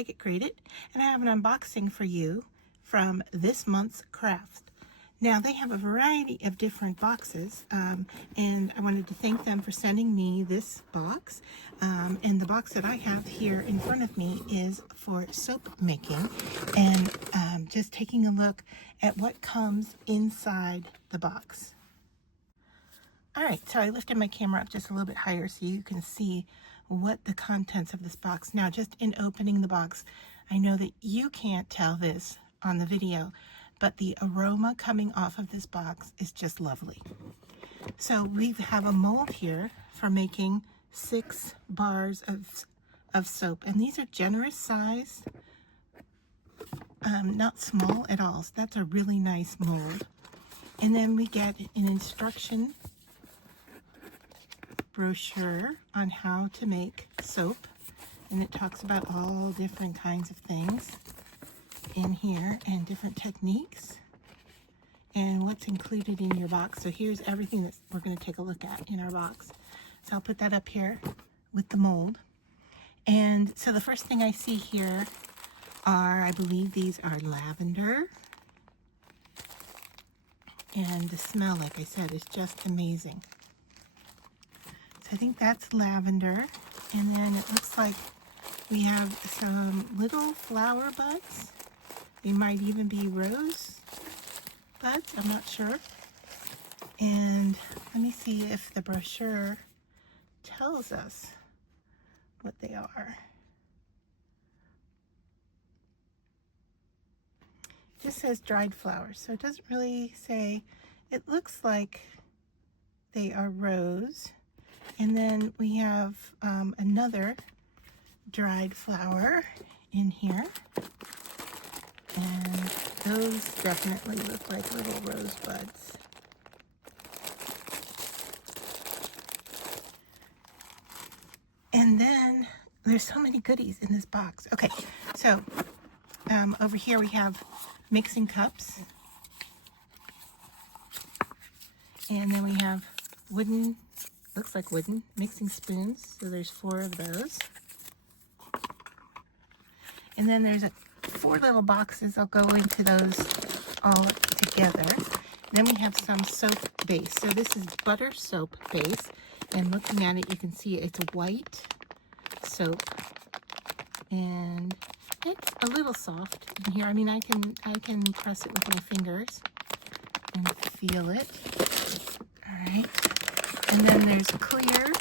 like it graded, and I have an unboxing for you from this month's craft. Now they have a variety of different boxes, and I wanted to thank them for sending me this box. And the box that I have here in front of me is for soap making, and just taking a look at what comes inside the box. Alright, so I lifted my camera up just a little bit higher so you can see what the contents of this box. Now, just in opening the box, I know that you can't tell this on the video, but the aroma coming off of this box is just lovely. So we have a mold here for making 6 bars of soap, and these are generous size, not small at all. So that's a really nice mold. And then we get an instruction brochure on how to make soap, and it talks about all different kinds of things in here and different techniques and what's included in your box. So here's everything that we're going to take a look at in our box. So I'll put that up here with the mold. And so the first thing I see here are, I believe these are lavender, and the smell, like I said, is just amazing. So I think that's lavender, and then it looks like we have some little flower buds. They might even be rose buds, I'm not sure. And let me see if the brochure tells us what they are. It just says dried flowers, so it doesn't really say. It looks like they are rose. And then we have another dried flower in here. And those definitely look like little rose buds. And then there's so many goodies in this box. Okay, so over here we have mixing cups. And then we have wooden, looks like wooden, mixing spoons. So there's 4 of those. And then there's 4 little boxes. I'll go into those all together. Then we have some soap base. So this is butter soap base. And looking at it, you can see it's white soap. And it's a little soft in here. I mean, I can press it with my fingers and feel it. All right. And then there's clear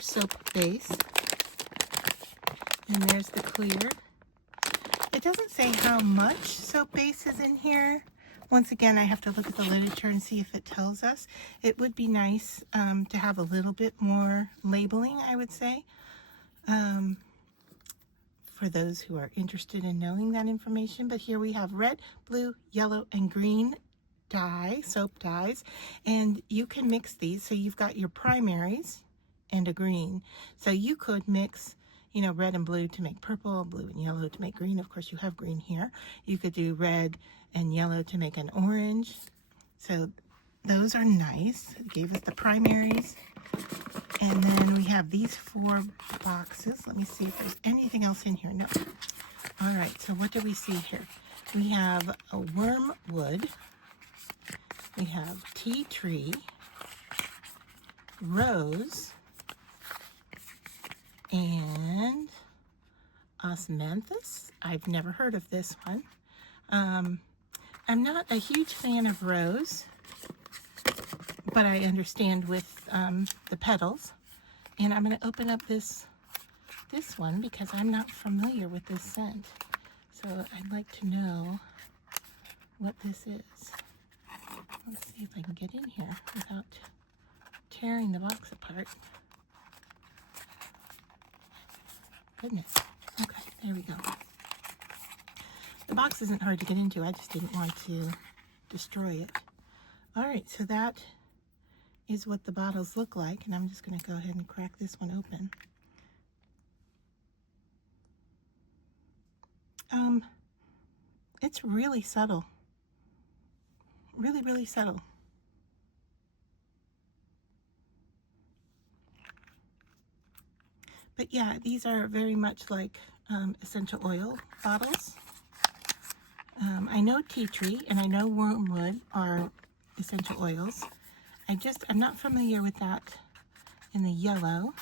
soap base. And there's the clear. It doesn't say how much soap base is in here. Once again, I have to look at the literature and see if it tells us. It would be nice to have a little bit more labeling, I would say, for those who are interested in knowing that information. But here we have red, blue, yellow, and green dye, soap dyes, and you can mix these. So you've got your primaries and a green. So you could mix, you know, red and blue to make purple, blue and yellow to make green. Of course, you have green here. You could do red and yellow to make an orange. So those are nice. It gave us the primaries. And then we have these 4 boxes. Let me see if there's anything else in here. No. All right, so what do we see here? We have a wormwood. We have tea tree, rose, and osmanthus. I've never heard of this one. I'm not a huge fan of rose, but I understand with the petals. And I'm going to open up this one because I'm not familiar with this scent. So I'd like to know what this is. Let's see if I can get in here without tearing the box apart. Goodness. Okay, there we go. The box isn't hard to get into. I just didn't want to destroy it. All right, so that is what the bottles look like, and I'm just going to go ahead and crack this one open. It's really subtle. Really, really subtle. But yeah, these are very much like essential oil bottles. I know tea tree and I know wormwood are essential oils. I'm not familiar with that in the yellow.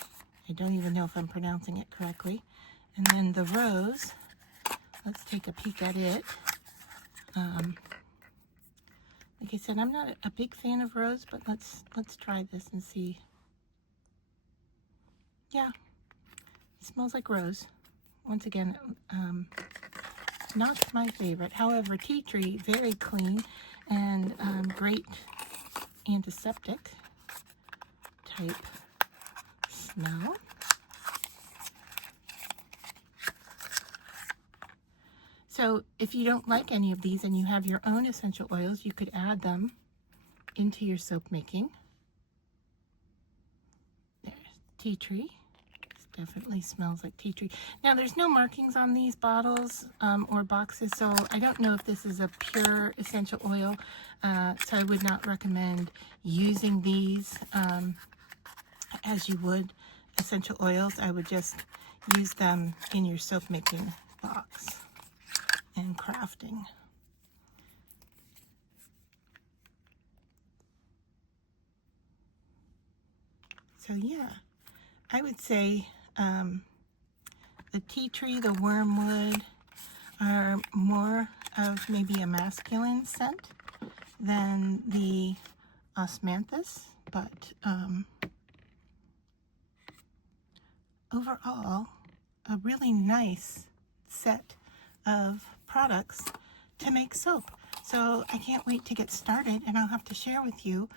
I don't even know if I'm pronouncing it correctly. And then the rose, let's take a peek at it. Like I said, I'm not a big fan of rose, but let's try this and see. Yeah, it smells like rose. Once again, not my favorite. However, tea tree, very clean and great antiseptic type smell. So if you don't like any of these and you have your own essential oils, you could add them into your soap making. There's tea tree. This definitely smells like tea tree. Now there's no markings on these bottles or boxes, so I don't know if this is a pure essential oil. So I would not recommend using these as you would essential oils. I would just use them in your soap making box and crafting. So yeah, I would say the tea tree, the wormwood are more of maybe a masculine scent than the osmanthus, but overall a really nice set of products to make soap. So I can't wait to get started, and I'll have to share with you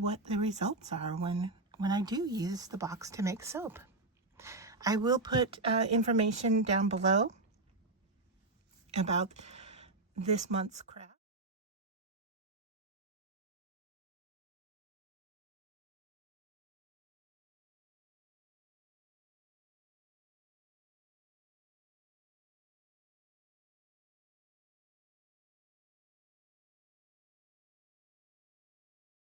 what the results are when I do use the box to make soap. I will put information down below about this month's craft.